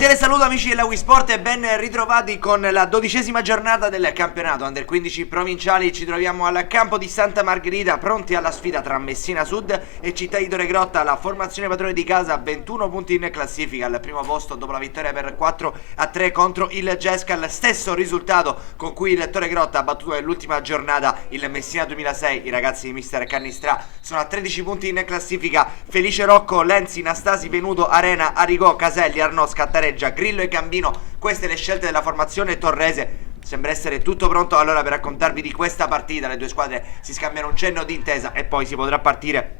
cordiale saluto amici della Wii Sport e ben ritrovati con la 12ª giornata del campionato Under 15 provinciali. Ci troviamo al campo di Santa Margherita, pronti alla sfida tra Messina Sud e Città di Torregrotta. La formazione padrone di casa, 21 punti in classifica, al primo posto dopo la vittoria per 4-3 contro il Gescal. Stesso risultato con cui il Torregrotta ha battuto nell'ultima giornata il Messina 2006. I ragazzi di mister Cannistra sono a 13 punti in classifica. Felice Rocco, Lenzi, Nastasi, Venuto, Arena, Arigò, Caselli, Arnò, Scattareggia, Grillo e Cambino. Queste le scelte della formazione torrese. Sembra essere tutto pronto allora per raccontarvi di questa partita. Le due squadre si scambiano un cenno di intesa e poi si potrà partire.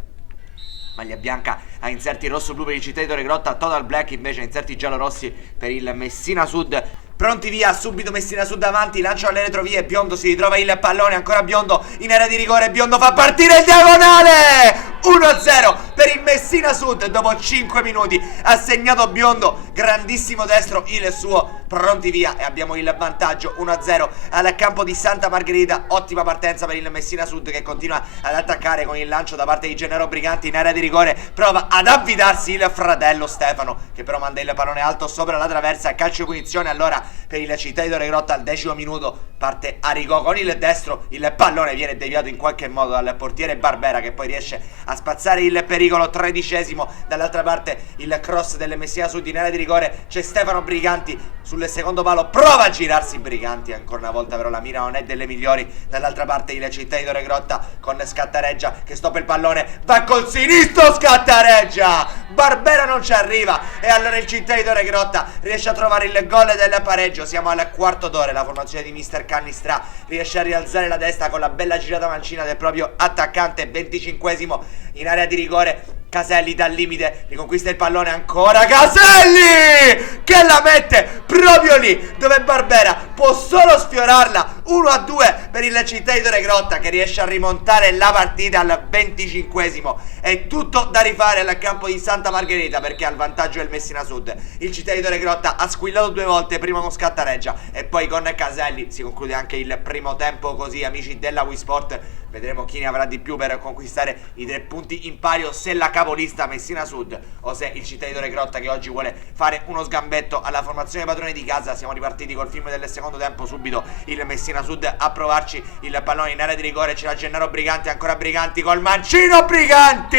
Maglia bianca a inserti rosso-blu per il Città di Torregrotta, total black invece a inserti giallo-rossi per il Messina Sud. Pronti via, subito Messina Sud avanti, lancio alle retrovie, Biondo si ritrova il pallone, ancora Biondo in area di rigore, Biondo fa partire il diagonale! 1-0 per il Messina Sud dopo 5 minuti, ha segnato Biondo, grandissimo destro il suo. Pronti via e abbiamo il vantaggio 1-0 al campo di Santa Margherita. Ottima partenza per il Messina Sud che continua ad attaccare con il lancio da parte di Gennaro Briganti in area di rigore, prova ad avvitarsi il fratello Stefano che però manda il pallone alto sopra la traversa, calcio di punizione allora per il Città di Torregrotta al 10° minuto. Parte Arigò con il destro, il pallone viene deviato in qualche modo dal portiere Barbera che poi riesce a spazzare il pericolo. 13° dall'altra parte il cross del Messina Sud in area di rigore, c'è Stefano Briganti sul secondo palo, prova a girarsi Briganti ancora una volta, però la mira non è delle migliori. Dall'altra parte il Città di Torregrotta con Scattareggia che stoppa il pallone, va col sinistro Scattareggia, Barbera non ci arriva e allora il Città di Torregrotta riesce a trovare il gol del pareggio. Siamo al quarto d'ora, la formazione di mister Cannistra riesce a rialzare la testa con la bella girata mancina del proprio attaccante. 25° in area di rigore, Caselli dal limite riconquista il pallone, ancora Caselli che la mette proprio lì dove Barbera può solo sfiorarla. 1-2 per il Città di Torregrotta che riesce a rimontare la partita al 25°. È tutto da rifare al campo di Santa Margherita perché ha il vantaggio del Messina Sud. Il Città di Torregrotta ha squillato 2 volte, prima con Scattareggia e poi con Caselli. Si conclude anche il primo tempo così, amici della Wii Sport. Vedremo chi ne avrà di più per conquistare i 3 punti in pari, o se la capolista Messina Sud o se il Città di Torregrotta che oggi vuole fare uno sgambetto alla formazione padrone di casa. Siamo ripartiti col film del secondo tempo, subito il Messina Sud a provarci il pallone in area di rigore, c'era Gennaro Briganti, ancora Briganti col mancino, Briganti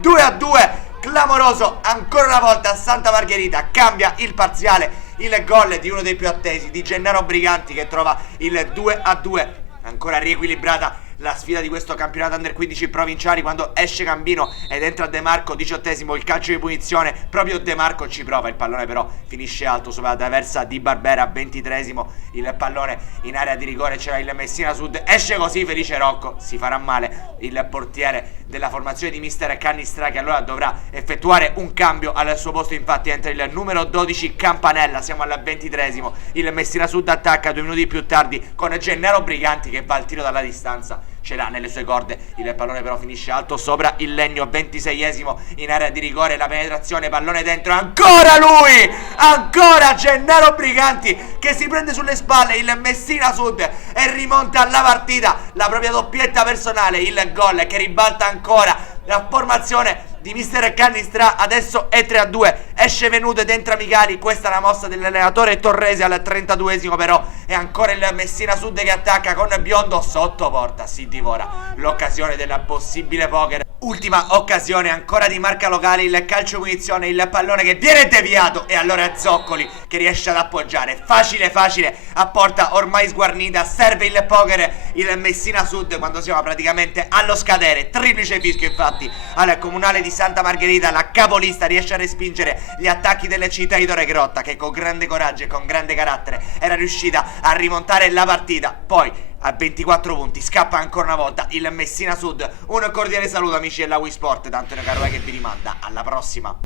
2-2, clamoroso ancora una volta. Santa Margherita cambia il parziale, il gol di uno dei più attesi di Gennaro Briganti che trova il 2-2. Ancora riequilibrata la sfida di questo campionato Under 15 provinciali quando esce Cambino ed entra De Marco, 18°, il calcio di punizione, proprio De Marco ci prova, il pallone però finisce alto sopra la traversa di Barbera. 23°, il pallone in area di rigore, c'era il Messina Sud, esce così Felice Rocco, si farà male il portiere della formazione di mister Cannistra che allora dovrà effettuare un cambio al suo posto, infatti entra il numero 12 Campanella. Siamo al 23°, il Messina Sud attacca 2 minuti più tardi con Gennaro Briganti che va al tiro dalla distanza, ce l'ha nelle sue corde, il pallone però finisce alto sopra il legno. 26° in area di rigore, la penetrazione, pallone dentro, ancora lui, ancora Gennaro Briganti che si prende sulle spalle il Messina Sud e rimonta la partita, la propria doppietta personale, il gol che ribalta ancora la formazione di mister Cannistra. Adesso è 3-2, esce Venuto ed entra Micali, questa è la mossa dell'allenatore torrese al 32°, però è ancora il Messina Sud che attacca con Biondo sotto porta, si divora l'occasione del possibile poker. Ultima occasione ancora di marca locale, il calcio punizione, il pallone che viene deviato e allora è Zoccoli che riesce ad appoggiare, facile a porta ormai sguarnita, serve il poker il Messina Sud quando siamo praticamente allo scadere. Triplice fischio infatti al comunale di Santa Margherita, la capolista riesce a respingere gli attacchi delle Città di Torregrotta che con grande coraggio e con grande carattere era riuscita a rimontare la partita. Poi a 24 punti scappa ancora una volta il Messina Sud. Un cordiale saluto amici della Wii Sport, Antonio Carola che vi rimanda alla prossima.